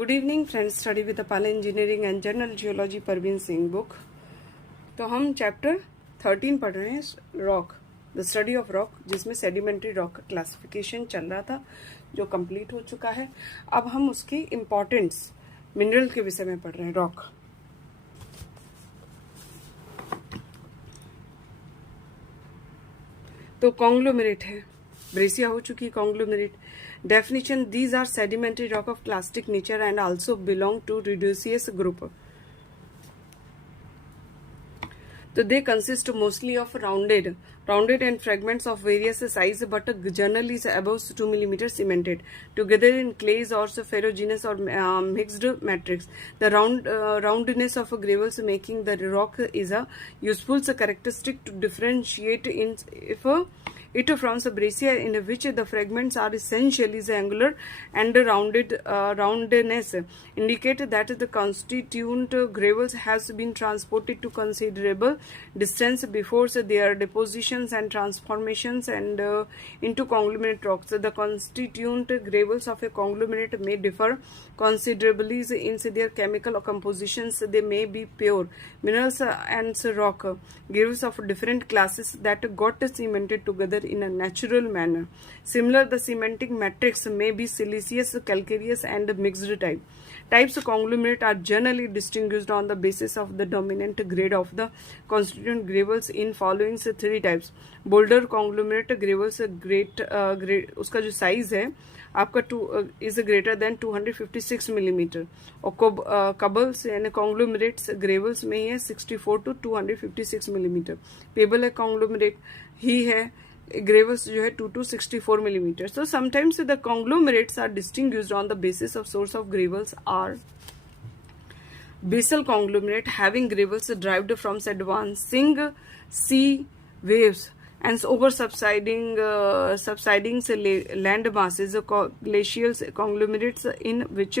Good evening friends, study with Apala engineering and general geology Parveen Singh book. तो हम chapter 13 पढ़ रहे हैं, rock, the study of rock, जिसमें सेडिमेंट्री रॉक का क्लासिफिकेशन चल रहा था जो कंप्लीट हो चुका है। अब हम उसकी इम्पोर्टेंस मिनरल के विषय में पढ़ रहे हैं। रॉक तो कॉन्ग्लोमेरेट है, ब्रेसिया हो चुकी है। Conglomerate definition: these are sedimentary rock of clastic nature and also belong to reduceous group. So they consist mostly of rounded and fragments of various size, but generally is above 2 mm cemented together in clays or ferruginous or mixed matrix. The roundness of gravels making the rock is a useful characteristic to differentiate it from breccia, in which the fragments are essentially angular, and roundness indicate that the constituent gravels has been transported to considerable distance before their depositions and transformations and into conglomerate rocks. The constituent gravels of a conglomerate may differ considerably in their chemical compositions. They may be pure minerals and rock gravels of different classes that got cemented together in a natural manner. Similar, the cementing matrix may be siliceous, calcareous, and mixed type. Types of conglomerate are generally distinguished on the basis of the dominant grade of the constituent gravels in following three types. Boulder conglomerate gravels उसका जो size है आपका is greater than 256 millimetre, और कबल्स यानी conglomerates gravels में ही है 64 to 256 millimetre. Payable है conglomerate ही है, gravels जो है 2 to 64 millimeter. So sometimes the conglomerates are distinguished on the basis of source of gravels are basal conglomerate having gravels derived from advancing sea waves and over subsiding land masses. Glacial conglomerates in which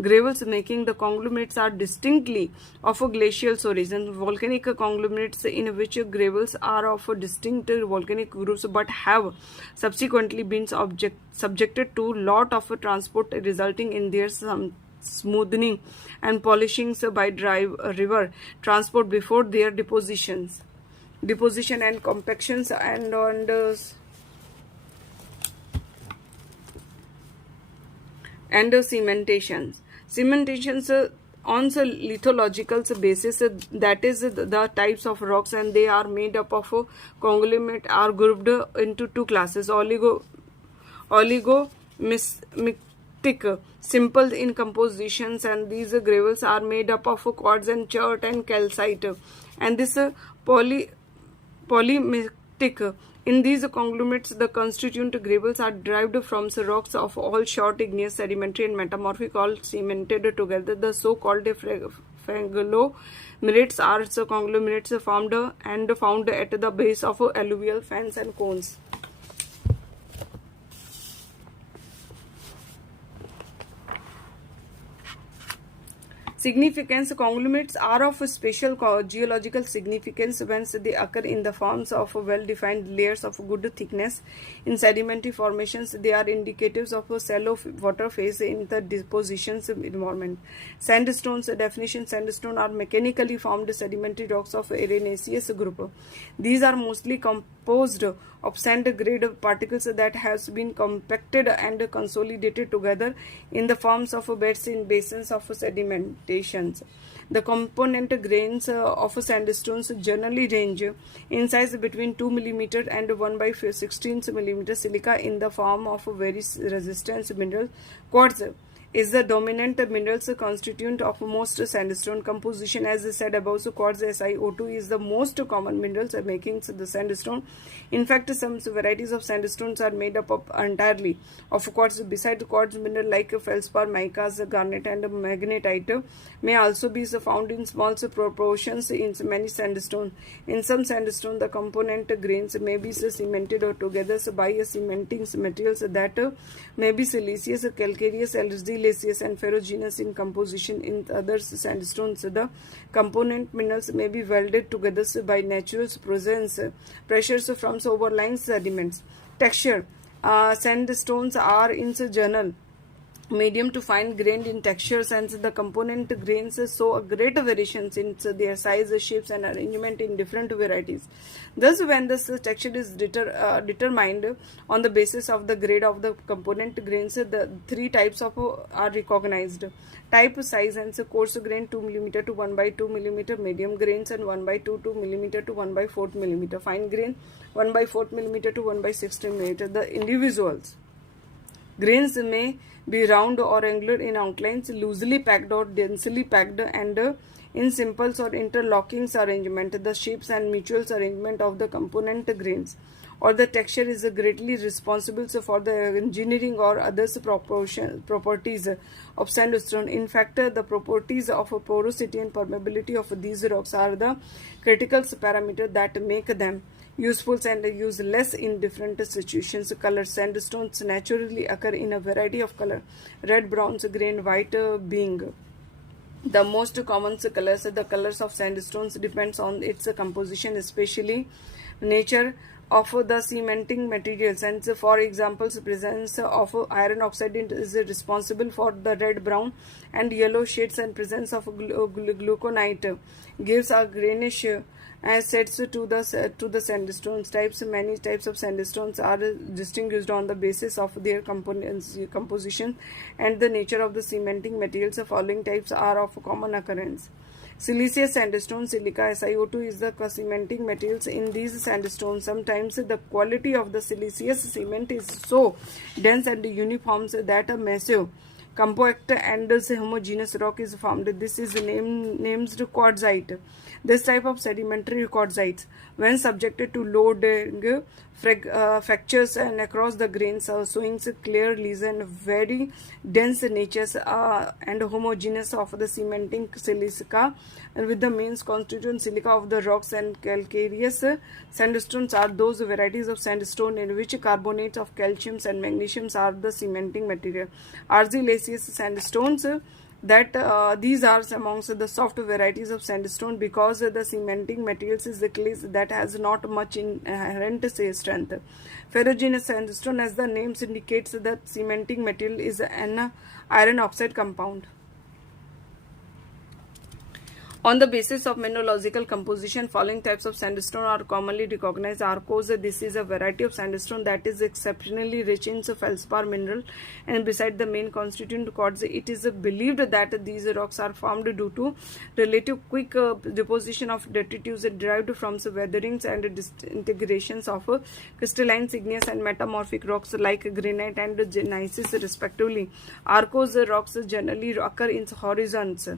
gravels making the conglomerates are distinctly of glacial origin. Volcanic conglomerates in which gravels are of distinct volcanic groups but have subsequently been subjected to lot of transport, resulting in their smoothing and polishing by river transport before their deposition and compactions and cementations on the lithological basis, that is the types of rocks, and they are made up of conglomerate are grouped into two classes: oligomictic, simple in compositions, and these gravels are made up of quartz and chert and calcite, and this polymictic. In these conglomerates, the constituent gravels are derived from the rocks of all short, igneous, sedimentary, and metamorphic, all cemented together. The so-called conglomerates are the conglomerates found at the base of alluvial fans and cones. Significance: conglomerates are of special geological significance when they occur in the forms of well-defined layers of good thickness in sedimentary formations. They are indicatives of a shallow water phase in the deposition environment. Sandstones. Definition: sandstone are mechanically formed sedimentary rocks of arenaceous group. These are mostly composed of sand-grade particles that has been compacted and consolidated together in the forms of beds in basins of sedimentations. The component grains of sandstones generally range in size between 2 mm and 1/16 mm. Silica in the form of very resistant mineral. Quartz is the dominant minerals constituent of most sandstone composition. As I said above, so quartz SiO2 is the most common minerals making the sandstone. In fact, some varieties of sandstones are made up of entirely of quartz. Besides quartz, mineral like feldspar, micas, garnet, and magnetite may also be found in small proportions in many sandstones. In some sandstone, the component grains may be cemented together by cementing materials that may be siliceous, calcareous, argillaceous, and ferruginous in composition. In other sandstones, the component minerals may be welded together by natural pressures from overlying sediments. Texture: sandstones are in general medium to fine grained in textures, and the component grains show a great variations in their size, shapes, and arrangement in different varieties. Thus, when this texture is determined on the basis of the grade of the component grains, the three types of are recognized: type, size, and coarse grain 2 mm to 1 by 2 mm, medium grains and 1 by 2 mm to 1 by 4 mm, fine grain 1 by 4 mm to 1 by 16 mm. The individuals grains may be round or angular in outlines, loosely packed or densely packed, and in simples or interlocking arrangement. The shapes and mutual arrangement of the component grains or the texture is greatly responsible for the engineering or other properties of sandstone. In fact, the properties of porosity and permeability of these rocks are the critical parameters that make them useful and useless in different situations. Color sandstones naturally occur in a variety of color, red, bronze, green, white being the most common colors. The colors of sandstones depends on its composition, especially nature of the cementing materials, and for example, presence of iron oxide is responsible for the red, brown, and yellow shades, and presence of gluconite gives a greenish sets to the sandstones types. Many types of sandstones are distinguished on the basis of their composition and the nature of the cementing materials. The following types are of common occurrence: siliceous sandstone, silica, SiO2 is the cementing materials in these sandstones. Sometimes the quality of the siliceous cement is so dense and uniform that a massive, compact, and homogeneous rock is formed. This is named quartzite. This type of sedimentary quartzites, when subjected to loading, fractures and across the grains, showing clear lesion, very dense natures and homogeneous of the cementing silica, and with the main constituent silica of the rocks. And calcareous sandstones are those varieties of sandstone in which carbonates of calcium and magnesium are the cementing material. Argillaceous sandstones, that these are amongst the soft varieties of sandstone because the cementing materials is the clay that has not much inherent strength. Ferruginous sandstone, as the names indicates, the cementing material is an iron oxide compound. On the basis of mineralogical composition, following types of sandstone are commonly recognized. Arkose, this is a variety of sandstone that is exceptionally rich in feldspar mineral, and beside the main constituent quartz, it is believed that these rocks are formed due to relative quick deposition of detritus derived from weatherings and disintegrations of crystalline, igneous, and metamorphic rocks like granite and gneiss respectively. Arkose rocks generally occur in horizons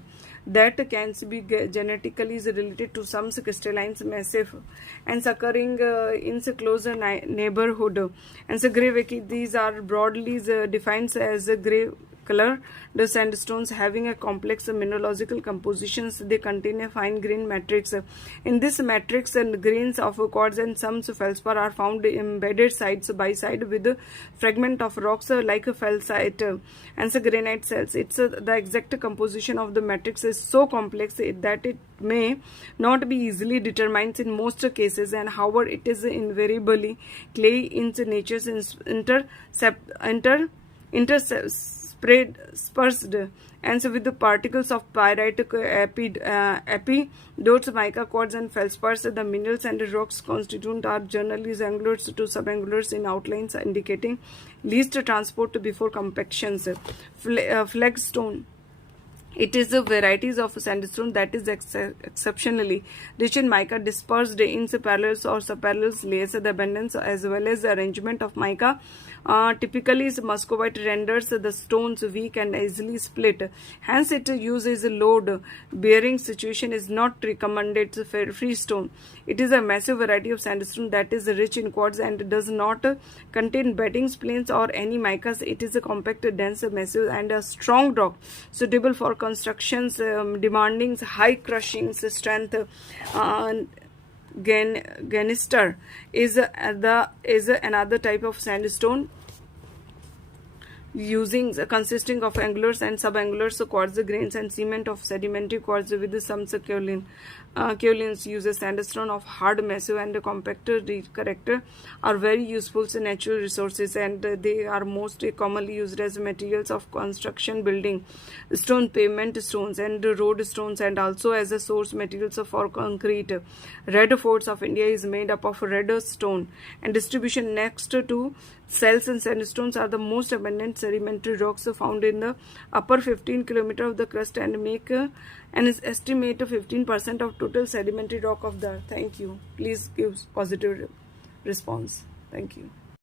that can be genetically related to some crystalline massive and occurring in close neighborhood. And gray, these are broadly defined as gray color. The sandstones having a complex mineralogical compositions, they contain a fine grain matrix. In this matrix, and grains of quartz and some feldspar are found embedded side by side with fragment of rocks like felsite and granite cells. It's the exact composition of the matrix is so complex that it may not be easily determined in most cases, and however it is invariably clay in nature's interspersed and with the particles of pyrite, epidotes, mica, quartz, and feldspars. The minerals and rocks constituent are generally angulars to subangulars in outlines, indicating least transport before compactions. Flagstone, it is a varieties of sandstone that is exceptionally rich in mica, dispersed in parallels or subparallels layers. The abundance as well as the arrangement of mica typically muscovite renders the stones weak and easily split. Hence, it uses load bearing situation is not recommended for freestone. It is a massive variety of sandstone that is rich in quartz and does not contain bedding planes or any micas. It is a compact, dense, massive, and a strong rock suitable for constructions demanding high crushing strength. Ganister is another type of sandstone consisting of angulars and subangulars quartz grains and cement of sedimentary quartz with some kaolin. kaolins uses sandstone of hard, massive, and compact character are very useful natural resources, and they are most commonly used as materials of construction, building stone, pavement stones, and road stones, and also as a source materials for concrete. Red forts of India is made up of red stone, and distribution next to cells and sandstones are the most abundant sedimentary rocks found in the upper 15 km of the crust and make an estimate 15% of total sedimentary rock of the earth. Thank you. Please give positive response. Thank you.